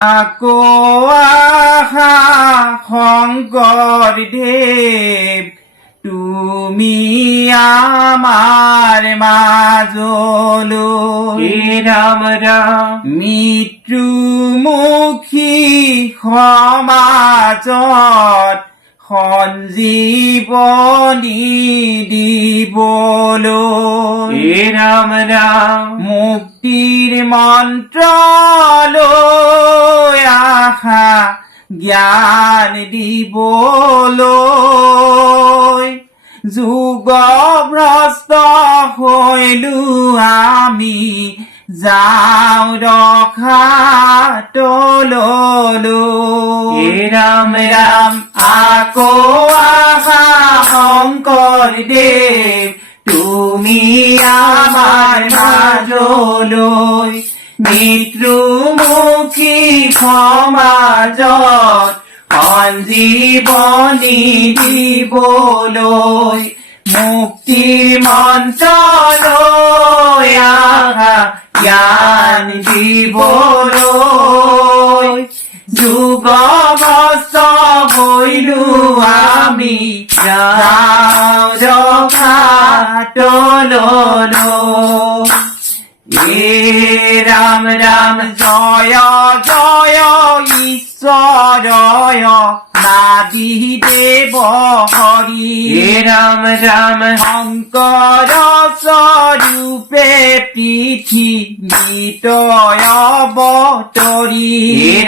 আকৌ আহা শংকৰদেৱ তুমি আমাৰ মাজলৈ ৰাম ৰাম মৃত্যুমুখী সমাজত সঞ্জীৱনী দিবলৈ ৰাম ৰাম মুক্তিৰ মন্ত্ৰ লৈ আহা জ্ঞান দিবলৈ যুগভ্ৰষ্ট হৈলো আমি যাওঁ ৰখাতলৈ ৰাম ৰাম আকৌ আহা শংকৰদেৱ তুমি আমাৰ মাজলৈ মৃত্যুমুখী সমাজত সঞ্জীৱনী দিবলৈ মুক্তিৰ মন্ত্ৰ লৈ আহা জ্ঞান দিবলৈ যুগভ্ৰষ্ট হৈলো আমি যাওঁ ৰখাতলৈ ৰাম ৰাম জয় জয় ঈশ্বৰয় নাবিদেৱ হৰি ৰাম ৰাম শংকৰ স্বৰূপে পৃথিৱীতয় অৱতৰি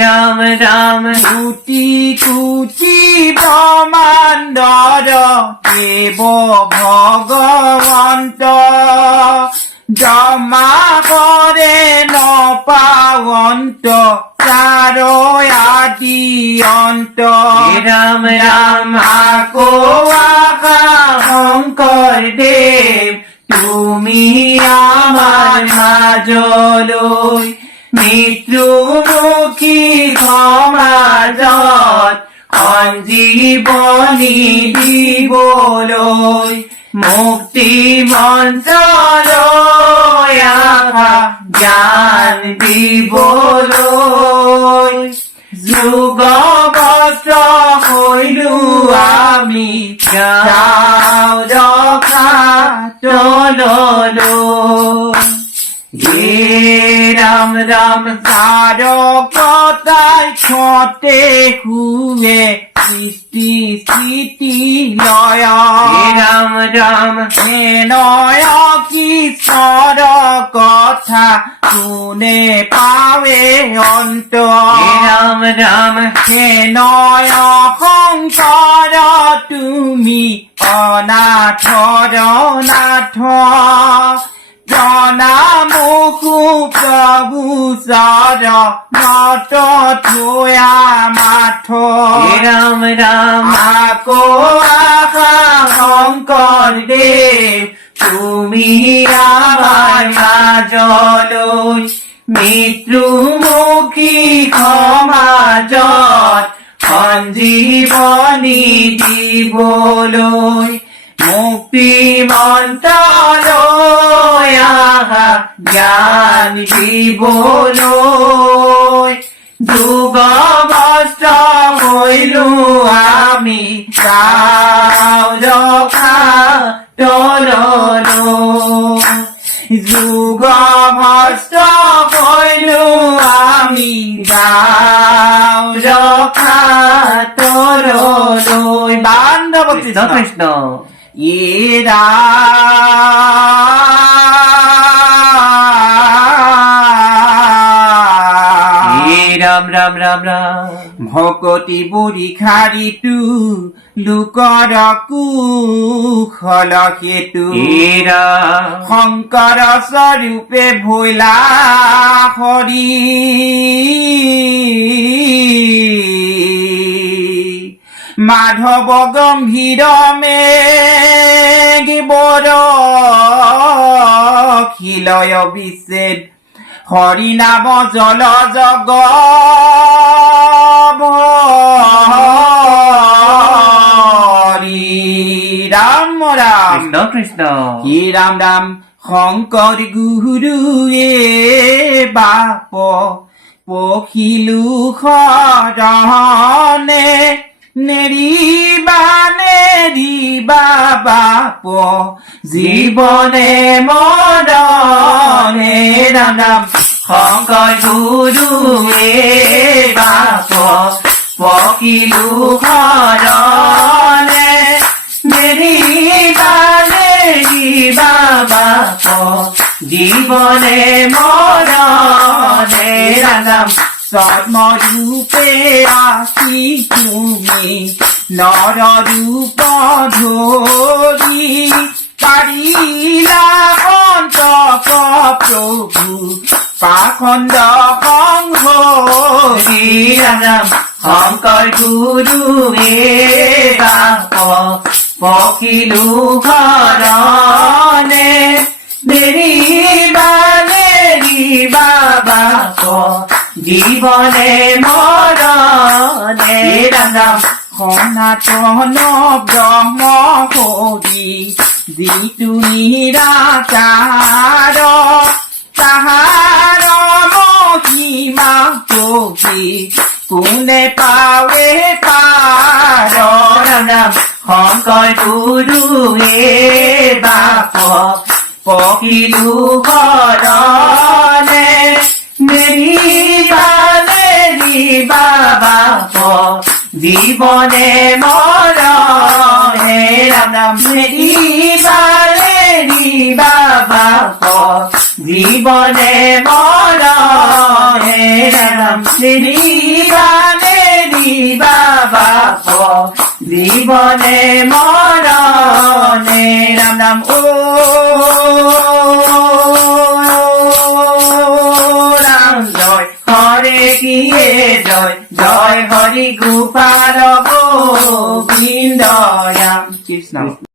ৰাম ৰাম কোটি কোটি ব্ৰহ্মাণ্ডৰ দেৱ ভগৱন্ত জমা কৰে নপাৱন্ত চাৰ আদি অন্ত ৰাম ৰাম আকৌ আহা শংকৰদেৱ তুমি আমাৰ মাজলৈ মৃত্যুমুখী সমাজত সঞ্জীৱনী দিবলৈ মুক্তি মন্ত্ৰ লৈ আহা জ্ঞান দিবলৈ যুগভ্ৰষ্ট হৈলো আমি যাওঁ ৰখাতলৈ ৰাম ৰাম তাৰকতাই ক্ষতে শুৱে সৃষ্টি স্থিতি লয় ৰাম ৰাম নয় কিশোৰ কথা কোনে পাৱে অন্ত ৰাম ৰাম নয় সংসাৰ তুমি অনাথৰ নাথ প্ৰণামুখু প্ৰভু চৰ নত থোয়া মাথ ৰাম ৰাম আকৌ আহা শংকৰদেৱ তুমি আমাৰ মাজলৈ মৃত্যুমুখী সমাজত সঞ্জীৱনী দিবলৈ মুক্তি মন্ত্ৰ লৈ আহা জ্ঞান দিবলৈ যুগভ্ৰষ্ট হৈলো আমি যাওঁ ৰখাতলৈ যুগভ্ৰষ্ট হৈলো আমি যাওঁ ৰখাতলৈ বান্ধৱ কৃষ্ণ কৃষ্ণ ৰাম ৰাম ৰাম ৰাম ভকতি বুঢ়ী খাৰিটো লোকৰ কুশল সেতু শংকৰ স্বৰূপে ভৈলা হৰি মাধৱ গম্ভীৰ মেঘ বৰ খিলয় বিচ্ছেদ হৰি নাম জল জগ ৰাম ৰাম কৃষ্ণ কৃষ্ণ হে ৰাম ৰাম শংকৰ গুৰুৱে বাপ পখিলো সৰনে নেৰিবা বাপ জীৱনে মৰণে ৰাম ৰাম শংকৰ গুৰুৱে বাপ পখিলো শৰণে নেৰিবা বাপ জীৱনে মৰণে ৰাম ৰাম স্বৰ্ণৰূপে আছি তুমি নৰৰূপ ধৰি পাৰিলা অন্তক প্ৰভু পাখণ্ড সংহৰি ৰাম ৰাম শংকৰ গুৰুৱে বাপ পখিলো শৰণে নেৰিবা বাপ জীৱনে মৰণে ৰাম ৰাম সনাতন ব্ৰহ্ম হৰি যিটো নিৰাকাৰ তাহাৰ মহিমা পঢ়ি কোনে পাৱে পাৰ ৰাম ৰাম শংকৰ গুৰুৱে বাপ পখিলো শৰণে নেৰিবা বাপ জীৱনে মৰণে ৰাম ৰাম নেৰিবা বাপ জীৱনে মৰণে ৰাম ৰাম নেৰিবা বাপ জীৱনে মৰণে ৰাম ৰাম ৰাম জয় হৰে কিয়ে জয় জয় হৰি গোপাল গোবিন্দ ৰাম কৃষ্ণ